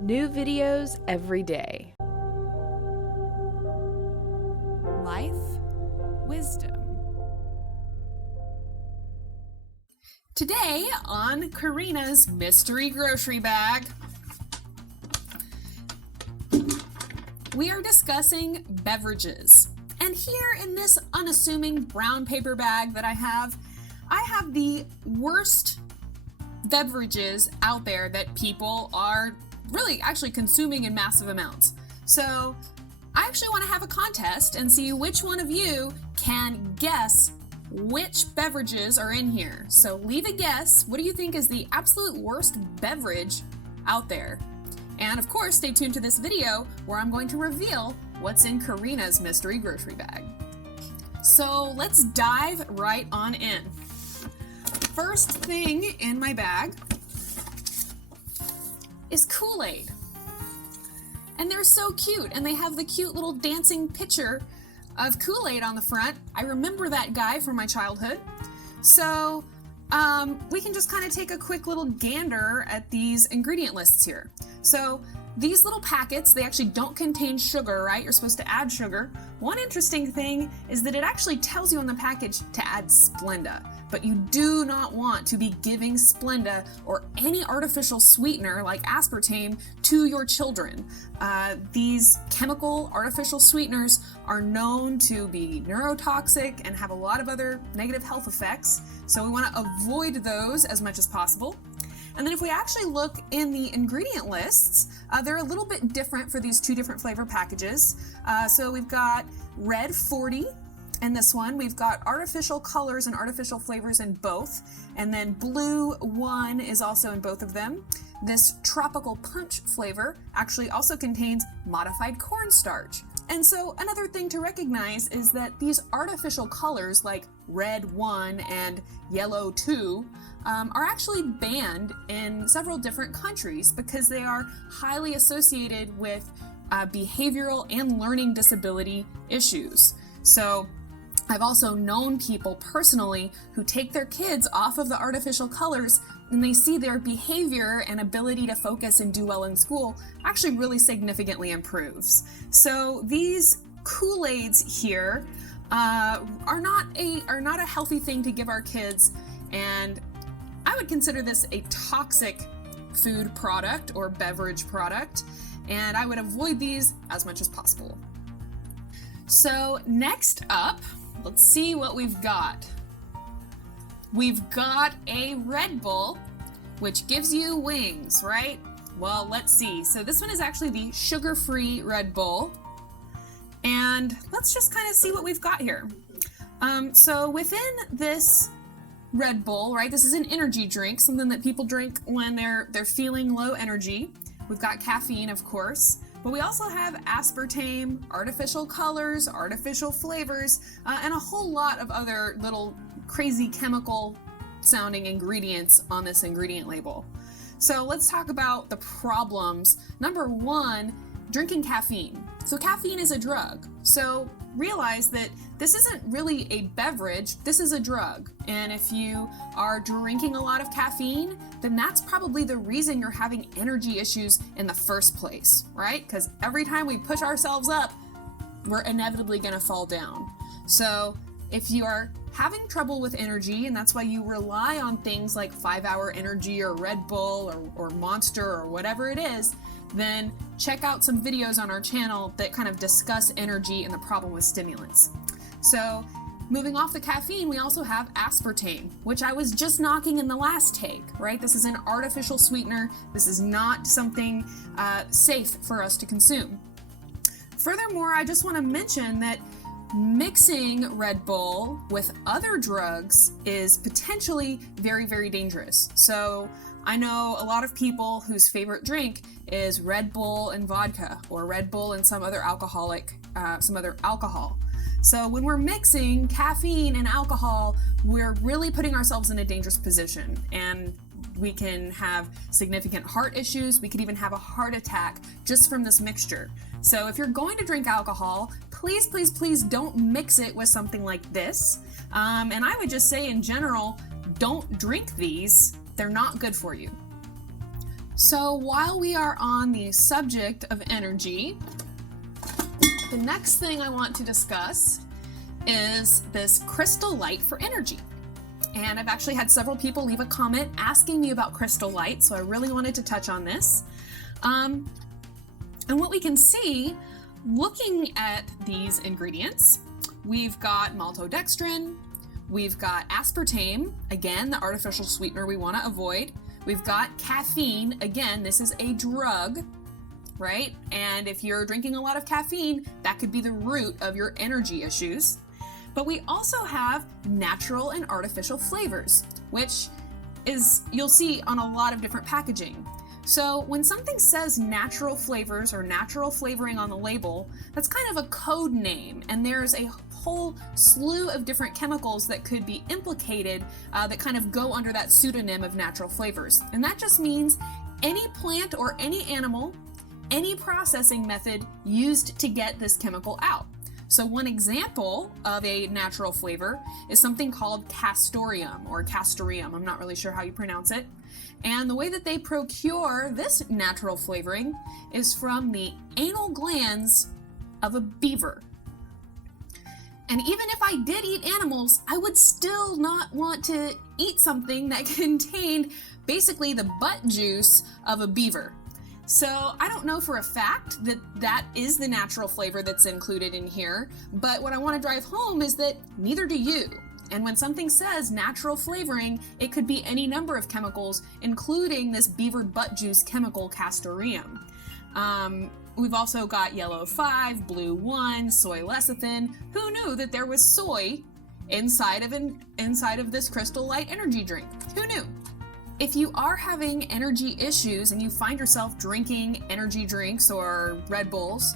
New videos every day. Life, wisdom. Today on Corrina's Mystery Grocery Bag, we are discussing beverages. And here in this unassuming brown paper bag that I have the worst beverages out there that people are really actually consuming in massive amounts. So I actually want to have a contest and see which one of you can guess which beverages are in here. So leave a guess. What do you think is the absolute worst beverage out there? And of course, stay tuned to this video where I'm going to reveal what's in Corrina's mystery grocery bag. So let's dive right on in. First thing in my bag is KoolAid. And they're so cute, and they have the cute little dancing picture of KoolAid on the front. I remember that guy from my childhood. So we can just kind of take a quick little gander at these ingredient lists here. So these little packets, they actually don't contain sugar, right? You're supposed to add sugar. One interesting thing is that it actually tells you on the package to add Splenda, but you do not want to be giving Splenda or any artificial sweetener like aspartame to your children. These chemical artificial sweeteners are known to be neurotoxic and have a lot of other negative health effects, so we want to avoid those as much as possible. And then if we actually look in the ingredient lists, they're a little bit different for these two different flavor packages. So we've got red 40 in this one. We've got artificial colors and artificial flavors in both. And then blue 1 is also in both of them. This tropical punch flavor actually also contains modified cornstarch. And so another thing to recognize is that these artificial colors like red 1 and yellow 2 are actually banned in several different countries because they are highly associated with behavioral and learning disability issues. So I've also known people personally who take their kids off of the artificial colors and they see their behavior and ability to focus and do well in school actually really significantly improves. So these KoolAids here are not a healthy thing to give our kids, and I would consider this a toxic food product or beverage product, and I would avoid these as much as possible. So next up, let's see what we've got. We've got a Red Bull, which gives you wings, right? Well, let's see. So this one is actually the sugar-free Red Bull. And let's just kind of see what we've got here. So within this Red Bull, right, this is an energy drink, something that people drink when they're feeling low energy. We've got caffeine, of course. But we also have aspartame, artificial colors, artificial flavors, and a whole lot of other little crazy chemical sounding ingredients on this ingredient label. So let's talk about the problems. Number 1, drinking caffeine. So caffeine is a drug. So realize that this isn't really a beverage, this is a drug. And if you are drinking a lot of caffeine, then that's probably the reason you're having energy issues in the first place, right? Because every time we push ourselves up, we're inevitably going to fall down. So if you are having trouble with energy, and that's why you rely on things like 5-Hour Energy or Red Bull or Monster or whatever it is, then check out some videos on our channel that kind of discuss energy and the problem with stimulants. So moving off the caffeine, we also have aspartame, which I was just knocking in the last take, right? This is an artificial sweetener. This is not something safe for us to consume. Furthermore, I just want to mention that mixing Red Bull with other drugs is potentially very, very dangerous. So I know a lot of people whose favorite drink is Red Bull and vodka, or Red Bull and some other alcohol. So when we're mixing caffeine and alcohol, we're really putting ourselves in a dangerous position, and we can have significant heart issues. We could even have a heart attack just from this mixture. So if you're going to drink alcohol, please, please, please don't mix it with something like this. And I would just say in general, don't drink these. They're not good for you. So while we are on the subject of energy, the next thing I want to discuss is this crystal light for energy. And I've actually had several people leave a comment asking me about crystal light, so I really wanted to touch on this. And what we can see, looking at these ingredients, we've got maltodextrin, we've got aspartame, again, the artificial sweetener we want to avoid. We've got caffeine, again, this is a drug, right? And if you're drinking a lot of caffeine, that could be the root of your energy issues. But we also have natural and artificial flavors, which is, you'll see on a lot of different packaging. So when something says natural flavors or natural flavoring on the label, that's kind of a code name, and there's a whole slew of different chemicals that could be implicated that kind of go under that pseudonym of natural flavors. And that just means any plant or any animal, any processing method used to get this chemical out. So one example of a natural flavor is something called castoreum or castoreum. I'm not really sure how you pronounce it. And the way that they procure this natural flavoring is from the anal glands of a beaver. And even if I did eat animals, I would still not want to eat something that contained basically the butt juice of a beaver. So I don't know for a fact that that is the natural flavor that's included in here, but what I want to drive home is that neither do you. And when something says natural flavoring, it could be any number of chemicals, including this beaver butt juice chemical castoreum. We've also got yellow 5, blue 1, soy lecithin. Who knew that there was soy inside of this Crystal Light energy drink? Who knew? If you are having energy issues and you find yourself drinking energy drinks or Red Bulls,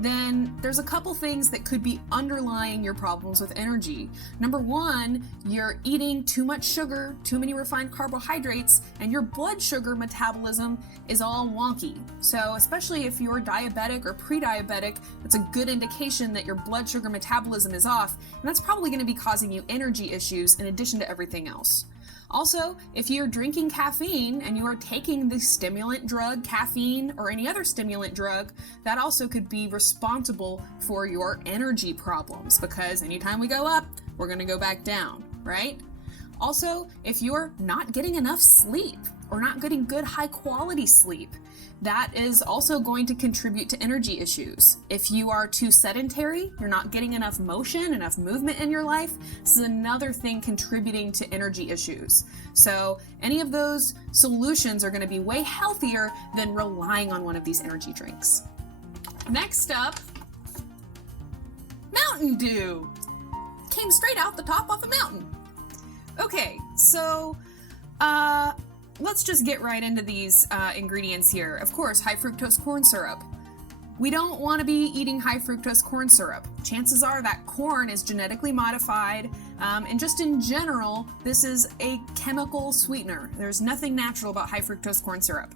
then there's a couple things that could be underlying your problems with energy. Number one, you're eating too much sugar, too many refined carbohydrates, and your blood sugar metabolism is all wonky. So especially if you're diabetic or pre-diabetic, that's a good indication that your blood sugar metabolism is off, and that's probably going to be causing you energy issues in addition to everything else. Also, if you're drinking caffeine and you are taking the stimulant drug, caffeine, or any other stimulant drug, that also could be responsible for your energy problems, because anytime we go up, we're going to go back down, right? Also, if you're not getting enough sleep or not getting good high quality sleep, that is also going to contribute to energy issues. If you are too sedentary, you're not getting enough motion, enough movement in your life, this is another thing contributing to energy issues. So any of those solutions are going to be way healthier than relying on one of these energy drinks. Next up, Mountain Dew. Came straight out the top of the mountain. Okay, so let's just get right into these ingredients here. Of course, high fructose corn syrup. We don't want to be eating high fructose corn syrup. Chances are that corn is genetically modified, and just in general, this is a chemical sweetener. There's nothing natural about high fructose corn syrup.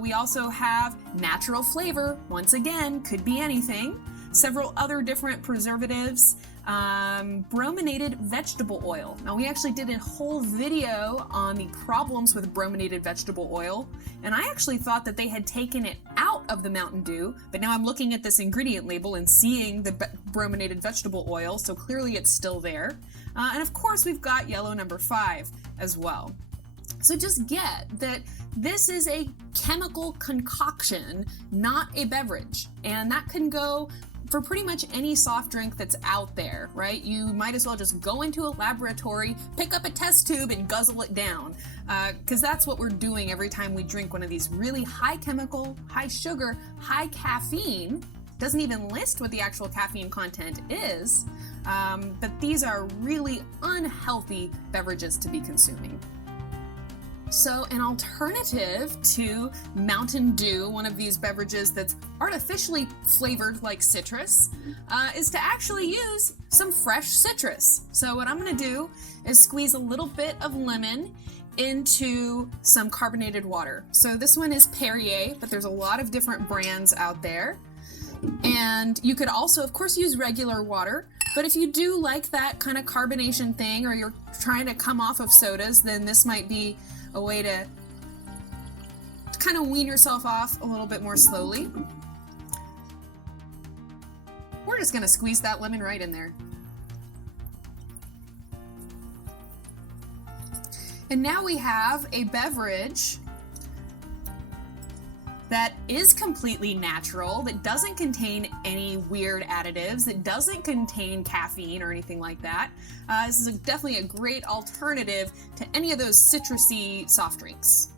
We also have natural flavor. Once again, could be anything. Several other different preservatives. Brominated vegetable oil. Now, we actually did a whole video on the problems with brominated vegetable oil, and I actually thought that they had taken it out of the Mountain Dew, but now I'm looking at this ingredient label and seeing the brominated vegetable oil, so clearly it's still there. And of course, we've got yellow number 5 as well. So just get that this is a chemical concoction, not a beverage, and that can go for pretty much any soft drink that's out there, right? You might as well just go into a laboratory, pick up a test tube, and guzzle it down, because that's what we're doing every time we drink one of these really high chemical, high sugar, high caffeine. Doesn't even list what the actual caffeine content is, but these are really unhealthy beverages to be consuming. So an alternative to Mountain Dew, one of these beverages that's artificially flavored like citrus, is to actually use some fresh citrus. So what I'm going to do is squeeze a little bit of lemon into some carbonated water. So this one is Perrier, but there's a lot of different brands out there. And you could also, of course, use regular water. But if you do like that kind of carbonation thing, or you're trying to come off of sodas, then this might be a way to kind of wean yourself off a little bit more slowly. We're just going to squeeze that lemon right in there. And now we have a beverage that is completely natural, that doesn't contain any weird additives, that doesn't contain caffeine or anything like that. This is definitely a great alternative to any of those citrusy soft drinks.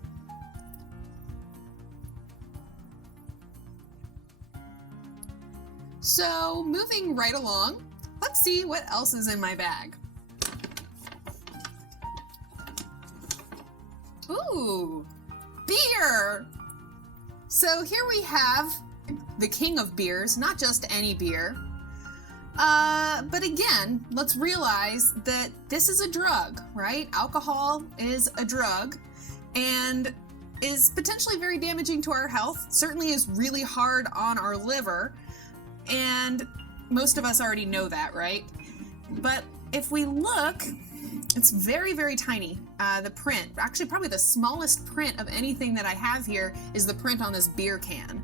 So moving right along, let's see what else is in my bag. Ooh, beer! So here we have the king of beers, not just any beer. But again, let's realize that this is a drug, right? Alcohol is a drug and is potentially very damaging to our health, certainly is really hard on our liver, and most of us already know that, right? But if we look, it's very, very tiny. The print, actually probably the smallest print of anything that I have here is the print on this beer can.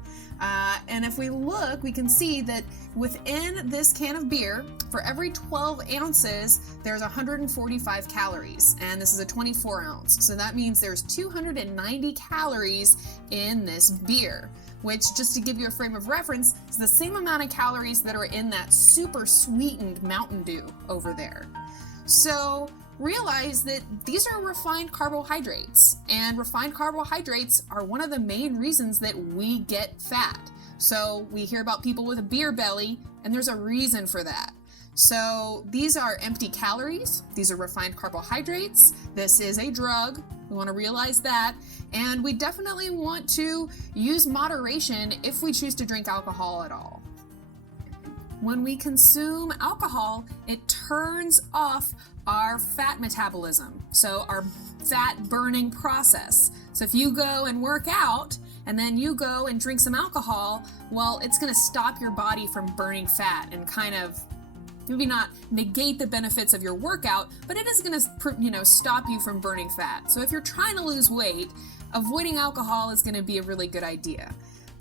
And if we look, we can see that within this can of beer, for every 12 ounces, there's 145 calories, and this is a 24 ounce. So that means there's 290 calories in this beer, which, just to give you a frame of reference, is the same amount of calories that are in that super sweetened Mountain Dew over there. So realize that these are refined carbohydrates, and refined carbohydrates are one of the main reasons that we get fat. So we hear about people with a beer belly, and there's a reason for that. So these are empty calories, these are refined carbohydrates, this is a drug, we want to realize that, and we definitely want to use moderation if we choose to drink alcohol at all. When we consume alcohol, it turns off our fat metabolism, so our fat burning process. So if you go and work out and then you go and drink some alcohol, well, it's going to stop your body from burning fat and kind of maybe not negate the benefits of your workout, but it is going to, stop you from burning fat. So if you're trying to lose weight, avoiding alcohol is going to be a really good idea.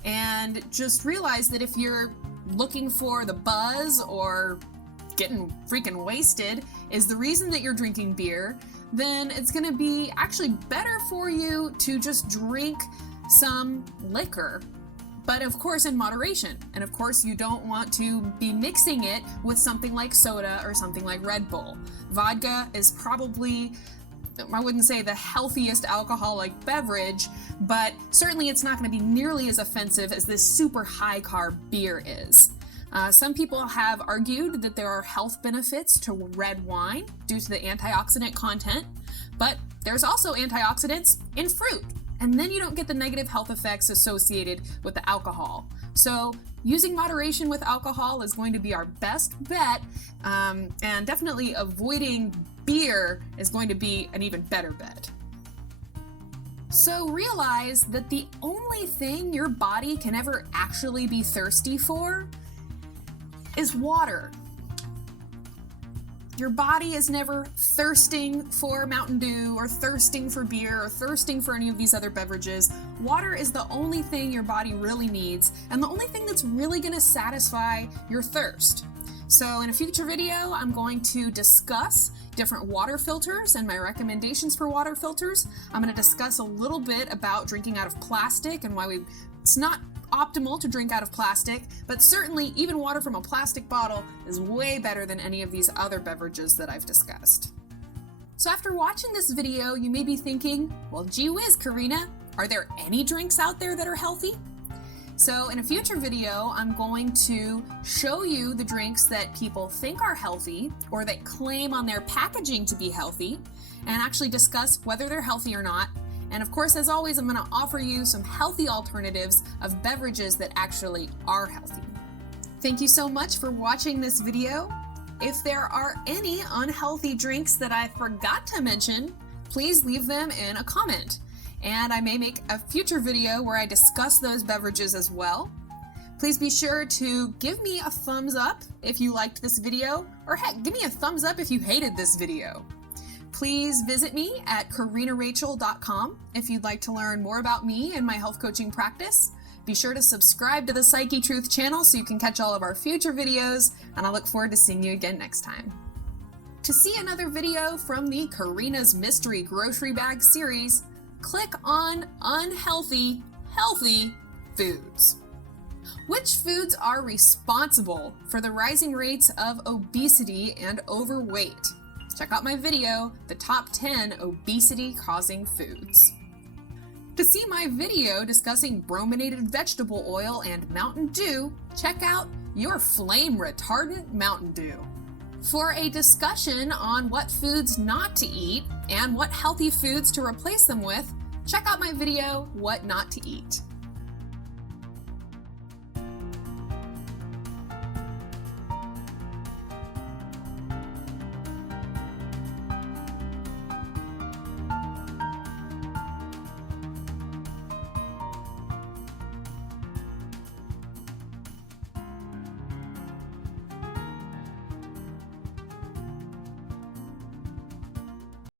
And just realize that if you're looking for the buzz or getting freaking wasted is the reason that you're drinking beer, then it's going to be actually better for you to just drink some liquor, but of course in moderation. And of course you don't want to be mixing it with something like soda or something like Red Bull. Vodka is probably, I wouldn't say the healthiest alcoholic beverage, but certainly it's not going to be nearly as offensive as this super high carb beer is. Some people have argued that there are health benefits to red wine due to the antioxidant content, but there's also antioxidants in fruit, and then you don't get the negative health effects associated with the alcohol. So using moderation with alcohol is going to be our best bet, and definitely avoiding beer is going to be an even better bet. So realize that the only thing your body can ever actually be thirsty for is water. Your body is never thirsting for Mountain Dew or thirsting for beer or thirsting for any of these other beverages. Water is the only thing your body really needs and the only thing that's really going to satisfy your thirst. So in a future video, I'm going to discuss different water filters and my recommendations for water filters. I'm going to discuss a little bit about drinking out of plastic and why it's not optimal to drink out of plastic, but certainly even water from a plastic bottle is way better than any of these other beverages that I've discussed. So after watching this video, you may be thinking, well, gee whiz, Corrina, are there any drinks out there that are healthy? So in a future video, I'm going to show you the drinks that people think are healthy or that claim on their packaging to be healthy, and actually discuss whether they're healthy or not. And of course, as always, I'm going to offer you some healthy alternatives of beverages that actually are healthy. Thank you so much for watching this video. If there are any unhealthy drinks that I forgot to mention, please leave them in a comment. And I may make a future video where I discuss those beverages as well. Please be sure to give me a thumbs up if you liked this video, or heck, give me a thumbs up if you hated this video. Please visit me at CorrinaRachel.com if you'd like to learn more about me and my health coaching practice. Be sure to subscribe to the Psychetruth channel so you can catch all of our future videos, and I look forward to seeing you again next time. To see another video from the Corrina's Mystery Grocery Bag series, click on Unhealthy, Healthy Foods. Which foods are responsible for the rising rates of obesity and overweight? Check out my video, The Top 10 Obesity-Causing Foods. To see my video discussing brominated vegetable oil and Mountain Dew, check out Your Flame Retardant Mountain Dew. For a discussion on what foods not to eat and what healthy foods to replace them with, check out my video, What Not to Eat.